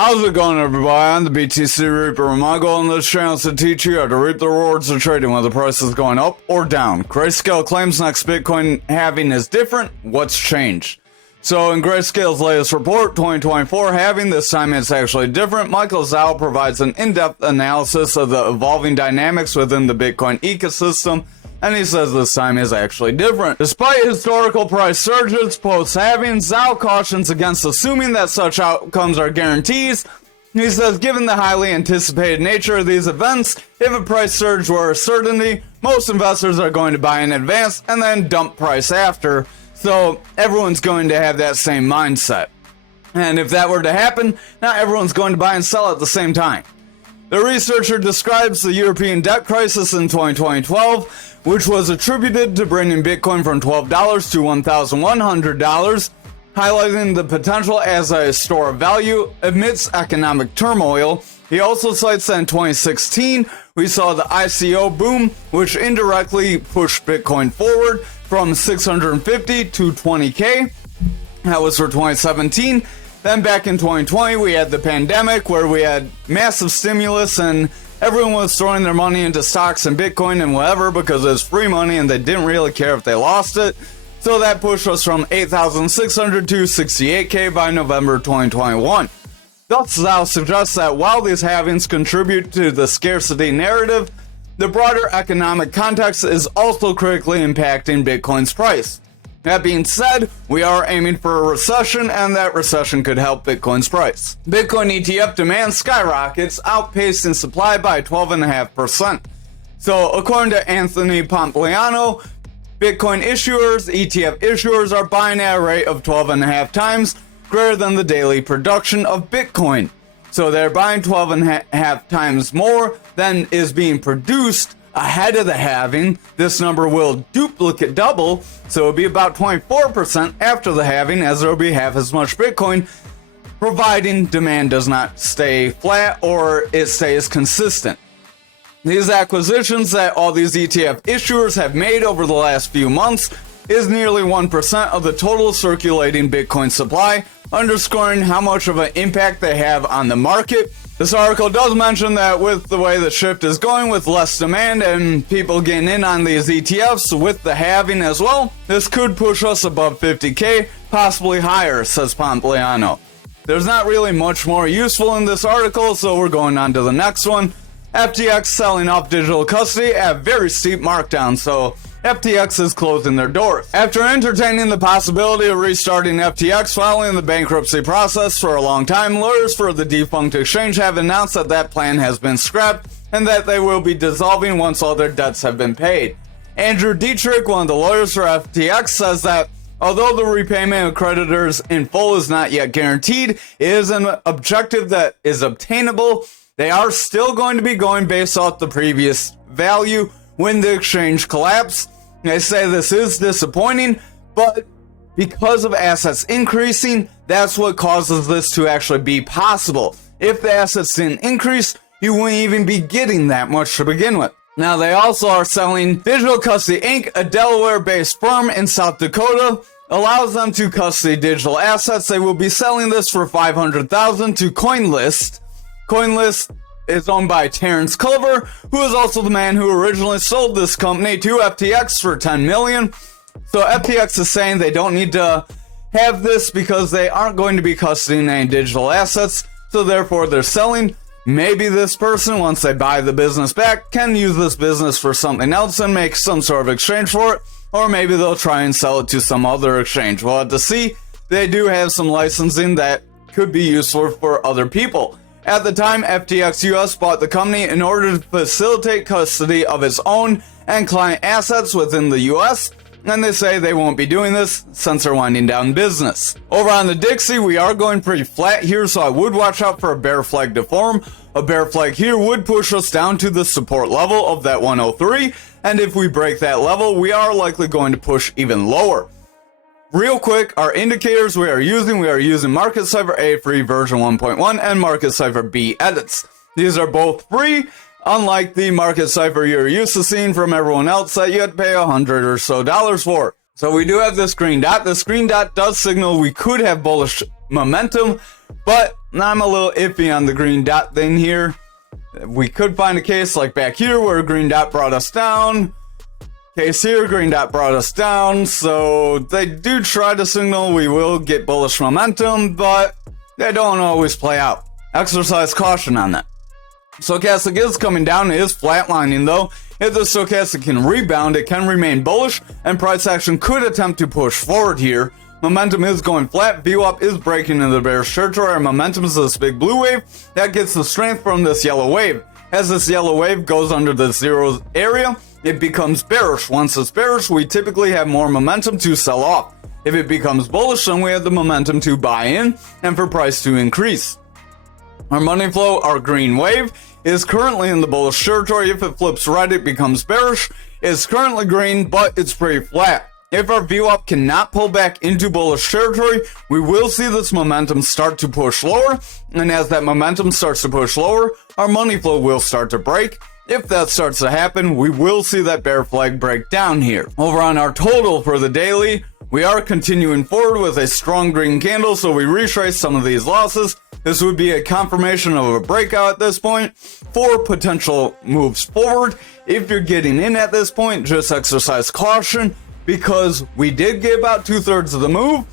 How's it going, everybody? I'm the BTC Reaper, and my goal on this channel is to teach you how to reap the rewards of trading when the price is going up or down. Greyscale claims next Bitcoin halving is different. What's changed? So in Greyscale's latest report, 2024 halving, this time it's actually different. Michael Zhao provides an in-depth analysis of the evolving dynamics within the Bitcoin ecosystem, and he says this time is actually different. Despite historical price surges post-halving, Zhao cautions against assuming that such outcomes are guarantees. He says, given the highly anticipated nature of these events, if a price surge were a certainty, most investors are going to buy in advance and then dump price after, so everyone's going to have that same mindset. And if that were to happen, not everyone's going to buy and sell at the same time. The researcher describes the European debt crisis in 2012, which was attributed to bringing Bitcoin from $12 to $1,100, highlighting the potential as a store of value amidst economic turmoil. He also cites that in 2016, we saw the ICO boom, which indirectly pushed Bitcoin forward from 650 to 20K. That was for 2017. Then back in 2020, we had the pandemic where we had massive stimulus and everyone was throwing their money into stocks and Bitcoin and whatever because it was free money and they didn't really care if they lost it. So that pushed us from 8,600 to 68K by November 2021. Thus, Zhao suggests that while these halvings contribute to the scarcity narrative, the broader economic context is also critically impacting Bitcoin's price. That being said, we are aiming for a recession, and that recession could help Bitcoin's price. Bitcoin ETF demand skyrockets, outpacing supply by 12.5%. So, according to Anthony Pompliano, Bitcoin issuers, ETF issuers, are buying at a rate of 12.5 times greater than the daily production of Bitcoin. So they're buying 12.5 times more than is being produced ahead of the halving. This number will double, so it'll be about 24% after the halving, as there will be half as much Bitcoin, providing demand does not stay flat or it stays consistent. These acquisitions that all these ETF issuers have made over the last few months is nearly 1% of the total circulating Bitcoin supply, underscoring how much of an impact they have on the market. This article does mention that with the way the shift is going, with less demand and people getting in on these ETFs with the halving as well, this could push us above 50K, possibly higher, says Pompliano. There's not really much more useful in this article, so we're going on to the next one. FTX selling off digital custody at very steep markdown, so FTX is closing their doors. After entertaining the possibility of restarting FTX following the bankruptcy process for a long time, lawyers for the defunct exchange have announced that that plan has been scrapped and that they will be dissolving once all their debts have been paid. Andrew Dietrich, one of the lawyers for FTX, says that although the repayment of creditors in full is not yet guaranteed, it is an objective that is obtainable. They are still going to be going based off the previous value when the exchange collapsed. They say this is disappointing, but because of assets increasing, that's what causes this to actually be possible. If the assets didn't increase, you wouldn't even be getting that much to begin with. Now, they also are selling Digital Custody Inc., a Delaware-based firm in South Dakota, allows them to custody digital assets. They will be selling this for $500,000 to CoinList. CoinList is owned by Terrence Culver, who is also the man who originally sold this company to FTX for $10 million. So FTX is saying they don't need to have this because they aren't going to be custodying any digital assets, so therefore they're selling. Maybe this person, once they buy the business back, can use this business for something else and make some sort of exchange for it, or maybe they'll try and sell it to some other exchange. We'll have to see. They do have some licensing that could be useful for other people. At the time, FTX US bought the company in order to facilitate custody of its own and client assets within the US, and they say they won't be doing this since they're winding down business. Over on the Dixie, we are going pretty flat here, so I would watch out for a bear flag to form. A bear flag here would push us down to the support level of that 103, and if we break that level, we are likely going to push even lower. Real quick, our indicators we are using Market Cipher A free version 1.1 and Market Cipher B edits. These are both free, unlike the Market Cipher you're used to seeing from everyone else that you had to pay $100 or so for. So we do have this green dot. This green dot does signal we could have bullish momentum, but I'm a little iffy on the green dot thing here. We could find a case like back here where green dot brought us down. Case here, green dot brought us down. So they do try to signal we will get bullish momentum, but they don't always play out. Exercise caution on that. Stochastic is coming down, it is flatlining though. If the stochastic can rebound, it can remain bullish, and price action could attempt to push forward here. Momentum is going flat, VWAP is breaking into the bearish territory, and momentum is this big blue wave that gets the strength from this yellow wave. As this yellow wave goes under the zeros area, it becomes bearish. Once it's bearish, we typically have more momentum to sell off. If it becomes bullish, then we have the momentum to buy in and for price to increase. Our money flow, our green wave, is currently in the bullish territory. If it flips red, it becomes bearish. It's currently green, but it's pretty flat. If our VWAP cannot pull back into bullish territory, we will see this momentum start to push lower, and as that momentum starts to push lower, our money flow will start to break. If that starts to happen, we will see that bear flag break down here. Over on our total for the daily, we are continuing forward with a strong green candle, so we retrace some of these losses. This would be a confirmation of a breakout at this point for potential moves forward. If you're getting in at this point, just exercise caution, because we did get about 2/3 of the move.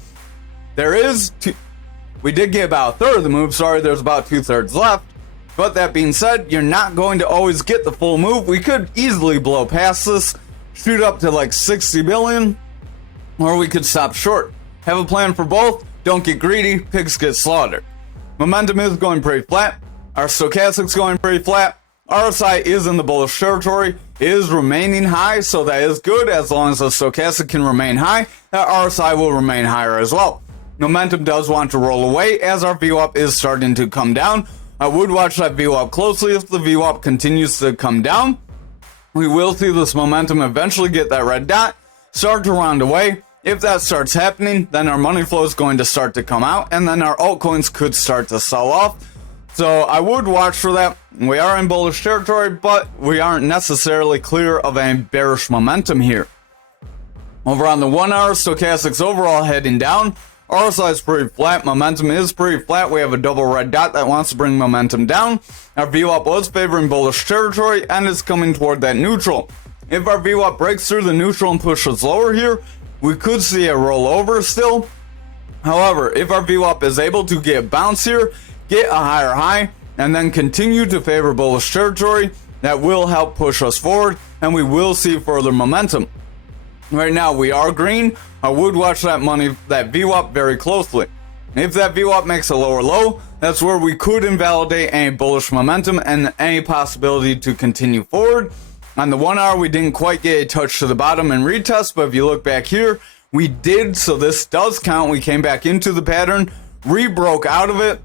We did get about a third of the move, there's about 2/3 left. But that being said, you're not going to always get the full move. We could easily blow past this, shoot up to like 60 billion, or we could stop short. Have a plan for both, don't get greedy, pigs get slaughtered. Momentum is going pretty flat, our stochastic's going pretty flat, RSI is in the bullish territory, is remaining high, so that is good. As long as the stochastic can remain high, that RSI will remain higher as well. Momentum does want to roll away as our VWAP is starting to come down. I would watch that VWAP closely. If the VWAP continues to come down, we will see this momentum eventually get that red dot, start to round away. If that starts happening, then our money flow is going to start to come out, and then our altcoins could start to sell off. So I would watch for that. We are in bullish territory, but we aren't necessarily clear of a bearish momentum here. Over on the 1 hour, stochastics overall heading down. RSI is pretty flat, momentum is pretty flat. We have a double red dot that wants to bring momentum down. Our VWAP was favoring bullish territory and is coming toward that neutral. If our VWAP breaks through the neutral and pushes lower here, we could see a rollover still. However, if our VWAP is able to get a bounce here, get a higher high, and then continue to favor bullish territory, that will help push us forward, and we will see further momentum. Right now we are green. I would watch that VWAP very closely. If that VWAP makes a lower low, that's where we could invalidate any bullish momentum and any possibility to continue forward. On the 1 hour, we didn't quite get a touch to the bottom and retest, but if you look back here, we did, so this does count. We came back into the pattern, re-broke out of it,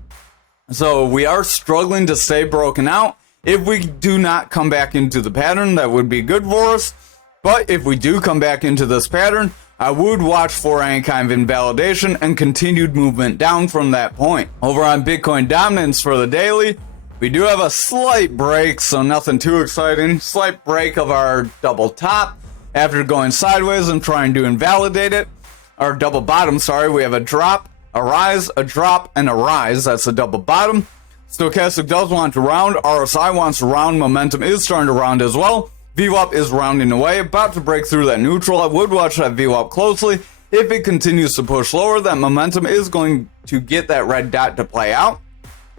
so we are struggling to stay broken out. If we do not come back into the pattern, that would be good for us. But if we do come back into this pattern, I would watch for any kind of invalidation and continued movement down from that point. Over on Bitcoin dominance for the daily, we do have a slight break, so nothing too exciting. Slight break of our double top after going sideways and trying to invalidate it. Our double bottom, we have a drop, a rise, a drop, and a rise. That's a double bottom. Stochastic does want to round. RSI wants to round. Momentum is starting to round as well. VWAP is rounding away, about to break through that neutral. I would watch that VWAP closely. If it continues to push lower, that momentum is going to get that red dot to play out.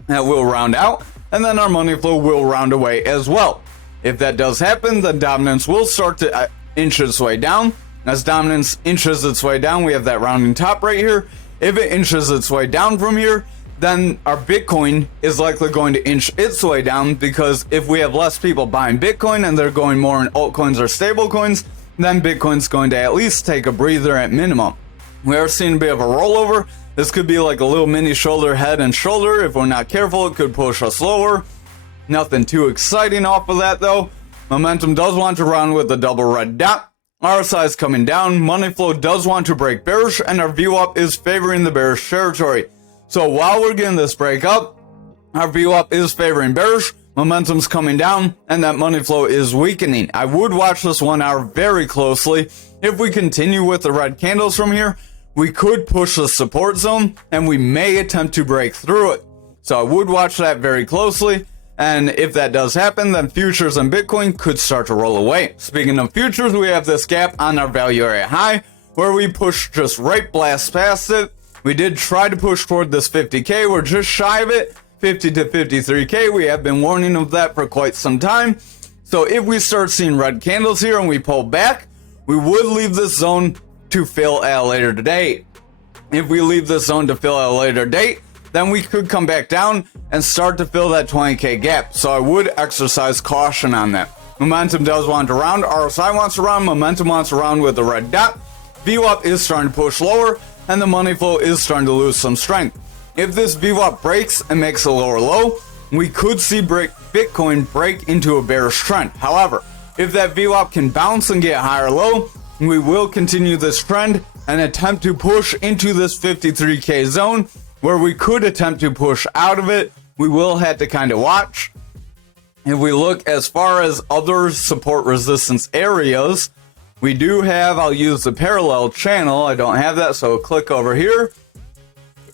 That will round out, and then our money flow will round away as well. If that does happen, then dominance will start to inch its way down. As dominance inches its way down, we have that rounding top right here. If it inches its way down from here, then our Bitcoin is likely going to inch its way down, because if we have less people buying Bitcoin and they're going more in altcoins or stable coins, then Bitcoin's going to at least take a breather at minimum. We are seeing a bit of a rollover. This could be like a little mini shoulder, head and shoulder. If we're not careful, it could push us lower. Nothing too exciting off of that though. Momentum does want to round with the double red dot. RSI is coming down. Money flow does want to break bearish, and our VWAP is favoring the bearish territory. So while we're getting this break up, our VWAP is favoring bearish, momentum's coming down, and that money flow is weakening. I would watch this 1 hour very closely. If we continue with the red candles from here, we could push the support zone, and we may attempt to break through it. So I would watch that very closely. And if that does happen, then futures and Bitcoin could start to roll away. Speaking of futures, we have this gap on our value area high where we pushed just right blast past it. We did try to push toward this 50K. We're just shy of it, 50 to 53K. We have been warning of that for quite some time. So if we start seeing red candles here and we pull back, we would leave this zone to fill at a later date. If we leave this zone to fill at a later date, then we could come back down and start to fill that 20K gap. So I would exercise caution on that. Momentum does want to round, RSI wants to round, momentum wants to round with the red dot. VWAP is starting to push lower, and the money flow is starting to lose some strength. If this VWAP breaks and makes a lower low, we could see Bitcoin break into a bearish trend. However, if that VWAP can bounce and get higher low, we will continue this trend and attempt to push into this 53K zone, where we could attempt to push out of it. We will have to kind of watch. If we look as far as other support resistance areas, we do have, I'll use the parallel channel. I don't have that, so click over here.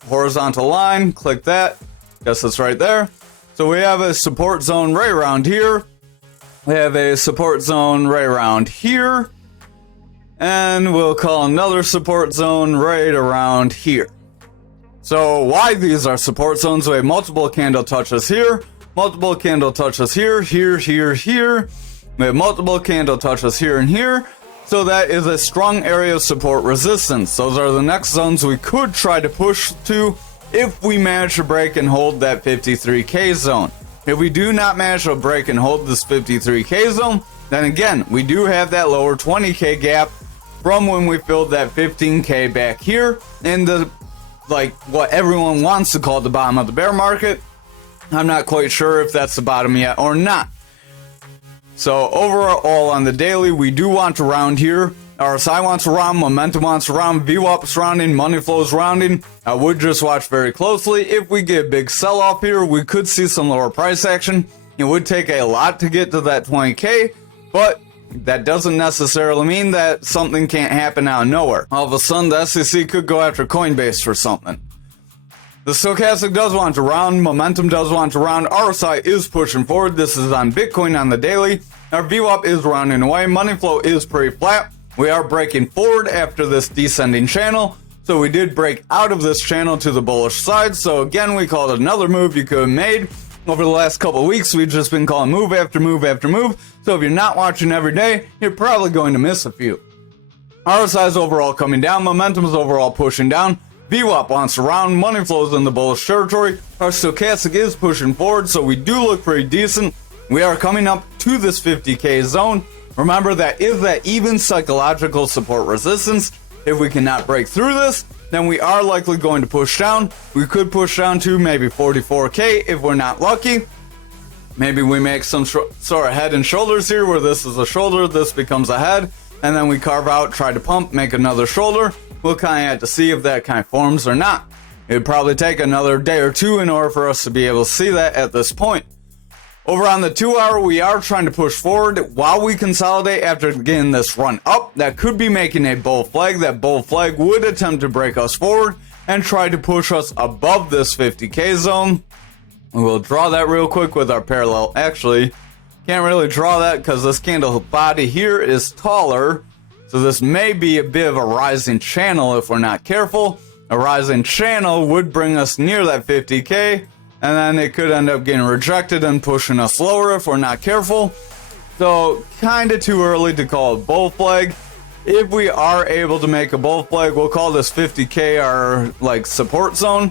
Horizontal line, click that. Guess it's right there. So we have a support zone right around here. We have a support zone right around here. And we'll call another support zone right around here. So why these are support zones, we have multiple candle touches here, multiple candle touches here, here, here, here. We have multiple candle touches here and here. So that is a strong area of support resistance. Those are the next zones we could try to push to if we manage to break and hold that 53K zone. If we do not manage to break and hold this 53K zone, then again, we do have that lower 20K gap from when we filled that 15K back here in the, like, what everyone wants to call the bottom of the bear market. I'm not quite sure if that's the bottom yet or not. So overall on the daily, we do want to round here. RSI wants to round, momentum wants to round, VWAP is rounding, money flow is rounding. I would just watch very closely. If we get a big sell-off here, we could see some lower price action. It would take a lot to get to that 20K, but that doesn't necessarily mean that something can't happen out of nowhere. All of a sudden, the SEC could go after Coinbase for something. The stochastic does want to round, momentum does want to round, RSI is pushing forward. This is on Bitcoin on the daily. Our VWAP is rounding away, money flow is pretty flat. We are breaking forward after this descending channel. So we did break out of this channel to the bullish side. So again, we called it another move you could have made. Over the last couple of weeks, we've just been calling move after move after move. So if you're not watching every day, you're probably going to miss a few. RSI is overall coming down, momentum is overall pushing down. VWAP wants to round, money flows in the bullish territory. Our stochastic is pushing forward, so we do look pretty decent. We are coming up to this 50K zone. Remember, that is that even psychological support resistance. If we cannot break through this, then we are likely going to push down. We could push down to maybe 44K if we're not lucky. Maybe we make some sort of head and shoulders here, where this is a shoulder, this becomes a head, and then we carve out, try to pump, make another shoulder. We'll kind of have to see if that kind of forms or not. It would probably take another day or two in order for us to be able to see that at this point. Over on the 2 hour, we are trying to push forward while we consolidate after getting this run up. That could be making a bull flag. That bull flag would attempt to break us forward and try to push us above this 50K zone. We will draw that real quick with our parallel. Actually, can't really draw that because this candle body here is taller. So this may be a bit of a rising channel if we're not careful. A rising channel would bring us near that 50K, and then it could end up getting rejected and pushing us lower if we're not careful. So kind of too early to call a bull flag. If we are able to make a bull flag, we'll call this 50K our support zone.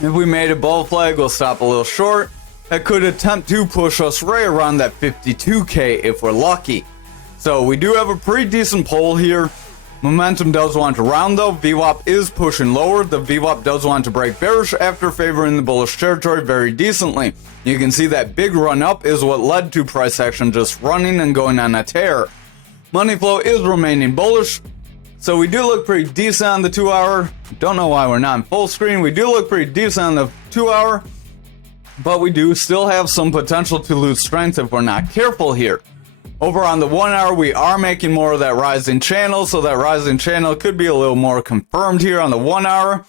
If we made a bull flag, we'll stop a little short. That could attempt to push us right around that 52K if we're lucky. So we do have a pretty decent pull here. Momentum does want to round though. VWAP is pushing lower. The VWAP does want to break bearish after favoring the bullish territory very decently. You can see that big run up is what led to price action just running and going on a tear. Money flow is remaining bullish. So we do look pretty decent on the 2 hour. Don't know why we're not in full screen. We do look pretty decent on the 2 hour. But we do still have some potential to lose strength if we're not careful here. Over on the 1 hour, we are making more of that rising channel, so that rising channel could be a little more confirmed here on the 1 hour.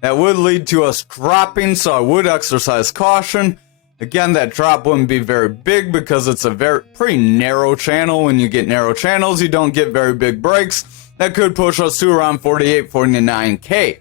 That would lead to us dropping, so I would exercise caution. Again, that drop wouldn't be very big because it's a pretty narrow channel. When you get narrow channels, you don't get very big breaks. That could push us to around 48, 49K.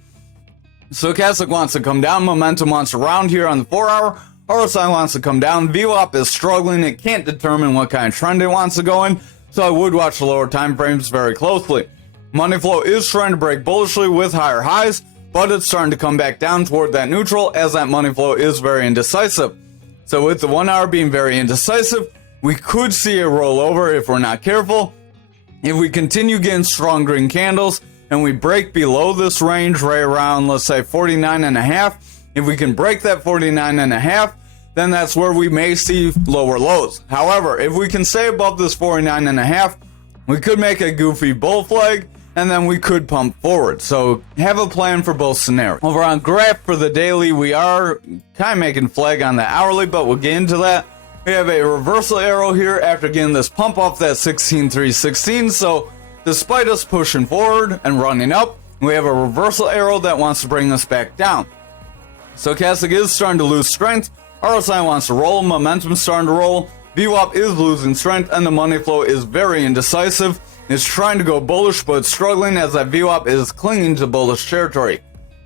Stochastic wants to come down, momentum wants to round here on the 4 hour, RSI wants to come down, VWAP is struggling, it can't determine what kind of trend it wants to go in, so I would watch the lower time frames very closely. Money flow is trying to break bullishly with higher highs, but it's starting to come back down toward that neutral as that money flow is very indecisive. So with the 1 hour being very indecisive, we could see a rollover if we're not careful. If we continue getting strong green candles and we break below this range right around, let's say 49.5, if we can break that 49.5, then that's where we may see lower lows. However, if we can stay above this 49.5, we could make a goofy bull flag and then we could pump forward. So have a plan for both scenarios. Over on graph for the daily, we are kind of making flag on the hourly, but we'll get into that. We have a reversal arrow here after getting this pump off that 16.316. So despite us pushing forward and running up, we have a reversal arrow that wants to bring us back down. Stochastic is starting to lose strength. RSI wants to roll, momentum starting to roll. VWAP is losing strength and the money flow is very indecisive. It's trying to go bullish, but it's struggling as that VWAP is clinging to bullish territory.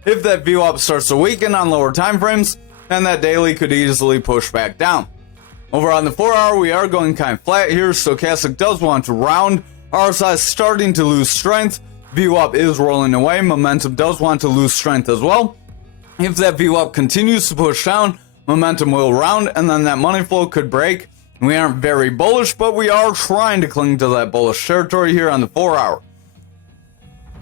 If that VWAP starts to weaken on lower time frames, then that daily could easily push back down. Over on the 4 hour, we are going kind of flat here. Stochastic does want to round. RSI is starting to lose strength. VWAP is rolling away. Momentum does want to lose strength as well. If that VWAP continues to push down, momentum will round, and then that money flow could break. We aren't very bullish, but we are trying to cling to that bullish territory here on the 4 hour.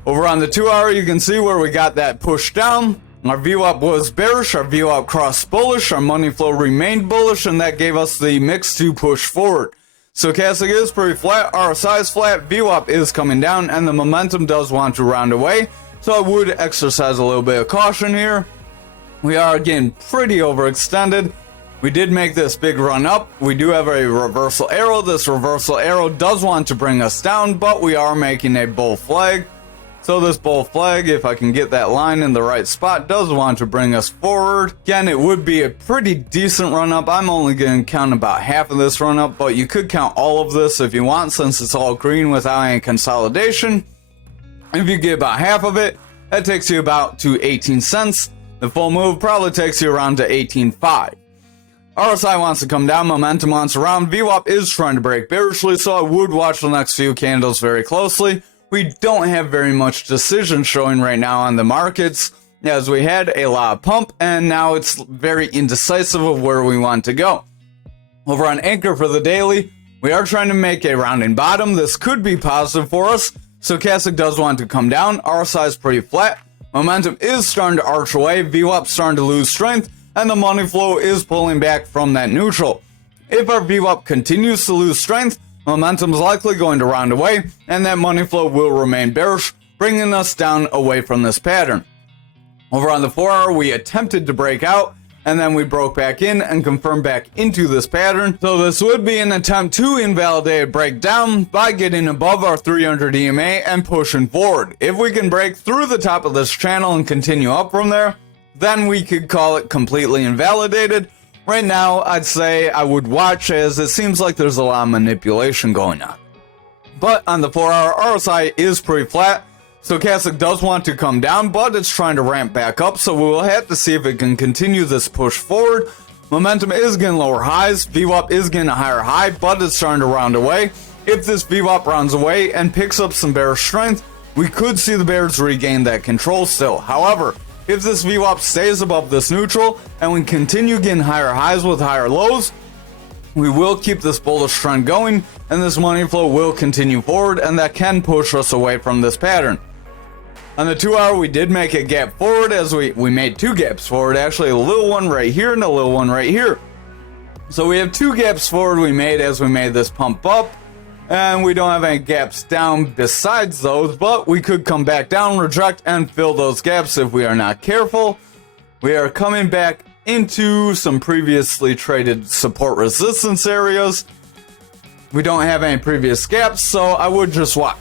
Over on the 2 hour, you can see where we got that push down. Our VWAP was bearish, our VWAP crossed bullish, our money flow remained bullish, and that gave us the mix to push forward. Stochastic is pretty flat, RSI is flat, VWAP is coming down, and the momentum does want to round away, so I would exercise a little bit of caution here. We are getting pretty overextended. We did make this big run up. We do have a reversal arrow. This reversal arrow does want to bring us down, but we are making a bull flag. So this bull flag, if I can get that line in the right spot, does want to bring us forward. Again, it would be a pretty decent run up. I'm only going to count about half of this run up, but you could count all of this if you want, since it's all green without any consolidation. If you get about half of it, that takes you about to 18 cents. The full move probably takes you around to 18.5. RSI wants to come down, momentum wants to round, VWAP is trying to break bearishly, so I would watch the next few candles very closely. We don't have very much decision showing right now on the markets, as we had a lot of pump, and now it's very indecisive of where we want to go. Over on Ankr for the daily, we are trying to make a rounding bottom. This could be positive for us. Stochastic does want to come down, RSI is pretty flat, momentum is starting to arch away, VWAP starting to lose strength, and the money flow is pulling back from that neutral. If our VWAP continues to lose strength, momentum is likely going to round away, and that money flow will remain bearish, bringing us down away from this pattern. Over on the 4 hour, we attempted to break out, and then we broke back in and confirmed back into this pattern. So this would be an attempt to invalidate a breakdown by getting above our 300 EMA and pushing forward. If we can break through the top of this channel and continue up from there, then we could call it completely invalidated. Right now, I'd say I would watch, as it seems like there's a lot of manipulation going on. But on the 4 hour, RSI is pretty flat. Stochastic does want to come down, but it's trying to ramp back up, so we will have to see if it can continue this push forward. Momentum is getting lower highs, VWAP is getting a higher high, but it's starting to round away. If this VWAP rounds away and picks up some bearish strength, we could see the bears regain that control still. However, if this VWAP stays above this neutral and we continue getting higher highs with higher lows, we will keep this bullish trend going and this money flow will continue forward, and that can push us away from this pattern. On the 2 hour, we did make a gap forward, as we made two gaps forward, actually a little one right here and a little one right here. So we have two gaps forward we made as we made this pump up, and we don't have any gaps down besides those, but we could come back down, reject, and fill those gaps if we are not careful. We are coming back into some previously traded support resistance areas. We don't have any previous gaps, so I would just watch.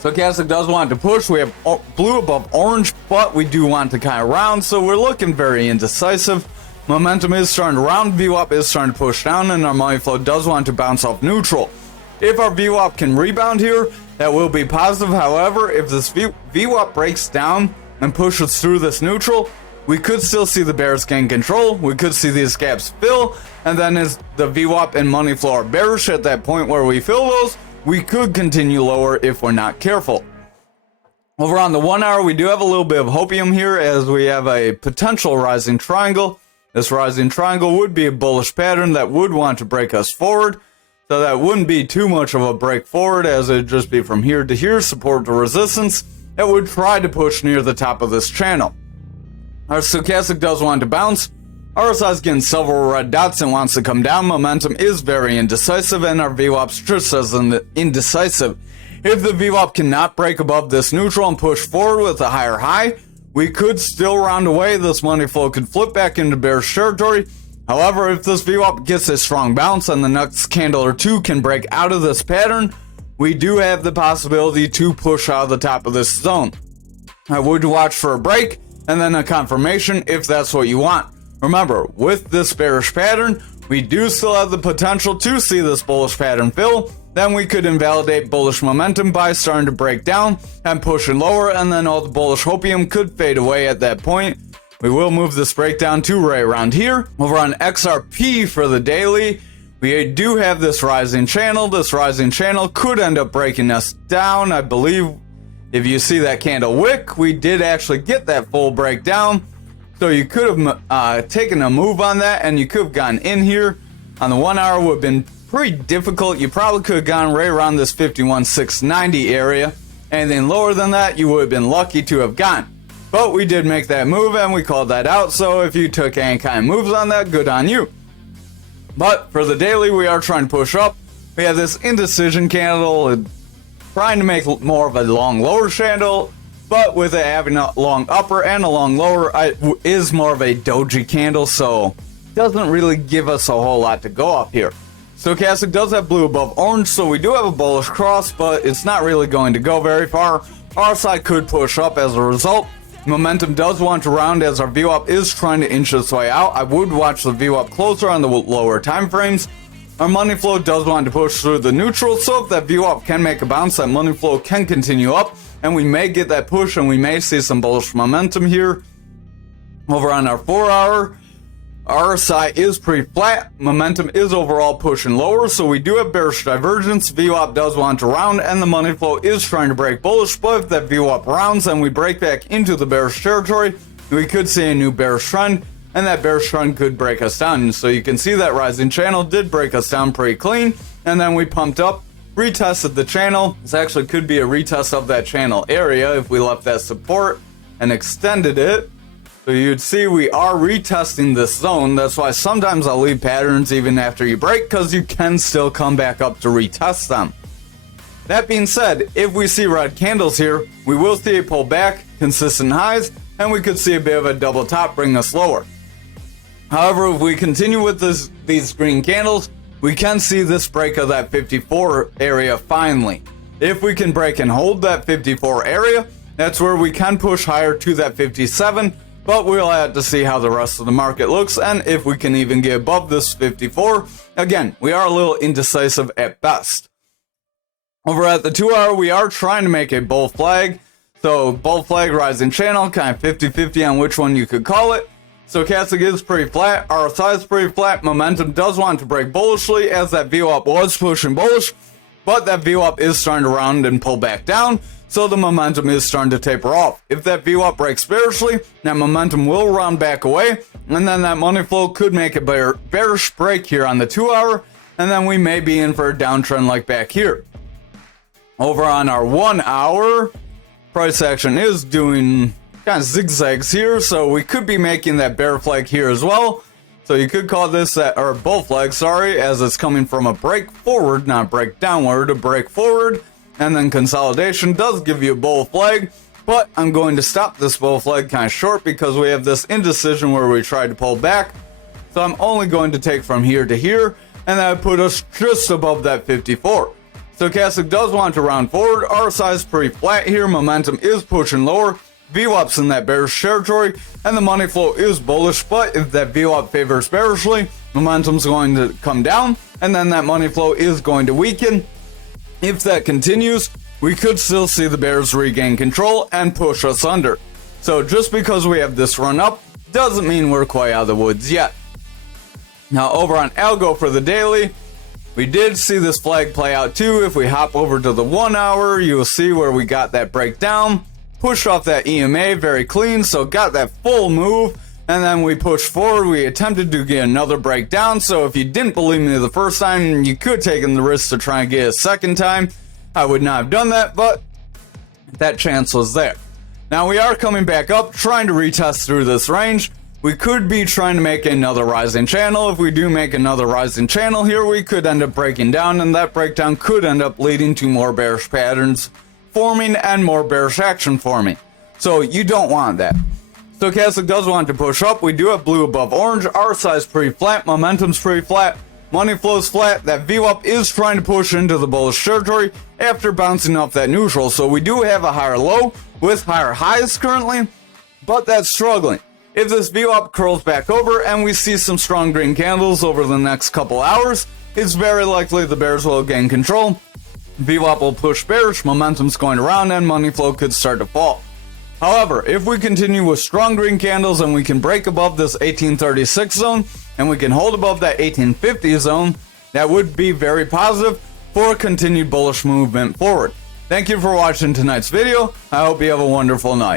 Stochastic does want to push. We have blue above orange, but we do want to kind of round, so we're looking very indecisive. Momentum is starting to round, VWAP is starting to push down, and our money flow does want to bounce off neutral. If our VWAP can rebound here, that will be positive. However, if this VWAP breaks down and pushes through this neutral, we could still see the bears gain control. We could see these gaps fill, and then as the VWAP and money flow are bearish at that point where we fill those, we could continue lower if we're not careful. Over on the 1 hour, we do have a little bit of hopium here as we have a potential rising triangle. This rising triangle would be a bullish pattern that would want to break us forward. So that wouldn't be too much of a break forward, as it would just be from here to here, support to resistance. It would try to push near the top of this channel. Our stochastic does want to bounce. RSI is getting several red dots and wants to come down. Momentum is very indecisive, and our VWAP's just as indecisive. If the VWAP cannot break above this neutral and push forward with a higher high, we could still round away. This money flow could flip back into bearish territory. However, if this VWAP gets a strong bounce and the next candle or two can break out of this pattern, we do have the possibility to push out of the top of this zone. I would watch for a break and then a confirmation if that's what you want. Remember, with this bearish pattern, we do still have the potential to see this bullish pattern fill. Then we could invalidate bullish momentum by starting to break down and pushing lower, and then all the bullish hopium could fade away at that point. We will move this breakdown to right around here. Over on XRP for the daily, we do have this rising channel. This rising channel could end up breaking us down. I believe if you see that candle wick, we did actually get that full breakdown. So you could have taken a move on that, and you could have gotten in here. On the 1 hour would have been pretty difficult. You probably could have gone right around this 51,690 area. Anything lower than that, you would have been lucky to have gone. But we did make that move, and we called that out. So if you took any kind of moves on that, good on you. But for the daily, we are trying to push up. We have this indecision candle, trying to make more of a long lower candle. But with it having a long upper and a long lower, is more of a doji candle, so doesn't really give us a whole lot to go up here. Stochastic does have blue above orange, so we do have a bullish cross, but it's not really going to go very far. RSI could push up as a result. Momentum does want to round as our VWAP is trying to inch its way out. I would watch the VWAP closer on the lower time frames. Our money flow does want to push through the neutral, so if that VWAP can make a bounce, that money flow can continue up, and we may get that push, and we may see some bullish momentum here. Over on our 4 hour, RSI is pretty flat. Momentum is overall pushing lower, so we do have bearish divergence. VWAP does want to round, and the money flow is trying to break bullish, but if that VWAP rounds and we break back into the bearish territory, we could see a new bearish trend, and that bearish trend could break us down. So you can see that rising channel did break us down pretty clean, and then we pumped up, retested the channel. This actually could be a retest of that channel area if we left that support and extended it. So you'd see we are retesting this zone. That's why sometimes I'll leave patterns even after you break, because you can still come back up to retest them. That being said, if we see red candles here, we will see a pull back, consistent highs, and we could see a bit of a double top bring us lower. However, if we continue with these green candles, we can see this break of that 54 area finally. If we can break and hold that 54 area, that's where we can push higher to that 57, but we'll have to see how the rest of the market looks and if we can even get above this 54. Again, we are a little indecisive at best. Over at the 2 hour, we are trying to make a bull flag. So bull flag, rising channel, kind of 50-50 on which one you could call it. Stochastic is pretty flat, RSI is pretty flat, momentum does want to break bullishly as that VWAP was pushing bullish, but that VWAP is starting to round and pull back down, so the momentum is starting to taper off. If that VWAP breaks bearishly, that momentum will round back away, and then that money flow could make a bearish break here on the 2 hour, and then we may be in for a downtrend like back here. Over on our 1 hour, price action is doing kind of zigzags here, so we could be making that bear flag here as well. So you could call this or bull flag, sorry, as it's coming from a break forward, not break downward, a break forward, and then consolidation does give you a bull flag. But I'm going to stop this bull flag kind of short because we have this indecision where we tried to pull back. So I'm only going to take from here to here, and that would put us just above that 54. Stochastic does want to round forward. RSI is pretty flat here. Momentum is pushing lower. VWAP's in that bearish territory, and the money flow is bullish, but if that VWAP favors bearishly, momentum's going to come down, and then that money flow is going to weaken. If that continues, we could still see the bears regain control and push us under. So just because we have this run up, doesn't mean we're quite out of the woods yet. Now over on Algo for the daily, we did see this flag play out too. If we hop over to the 1 hour, you'll see where we got that breakdown. Push off that EMA very clean, so got that full move, and then we pushed forward. We attempted to get another breakdown, so if you didn't believe me the first time, you could take the risk to try and get it a second time. I would not have done that, but that chance was there. Now we are coming back up, trying to retest through this range. We could be trying to make another rising channel. If we do make another rising channel here, we could end up breaking down, and that breakdown could end up leading to more bearish patterns forming and more bearish action forming. So you don't want that. Stochastic does want to push up. We do have blue above orange. RSI is pretty flat. Momentum's pretty flat. Money flow's flat. That VWAP is trying to push into the bullish territory after bouncing off that neutral. So we do have a higher low with higher highs currently, but that's struggling. If this VWAP curls back over and we see some strong green candles over the next couple hours, it's very likely the bears will gain control. VWAP will push bearish, momentum's going around, and money flow could start to fall. However, if we continue with strong green candles and we can break above this 1836 zone and we can hold above that 1850 zone, that would be very positive for a continued bullish movement forward. Thank you for watching tonight's video. I hope you have a wonderful night.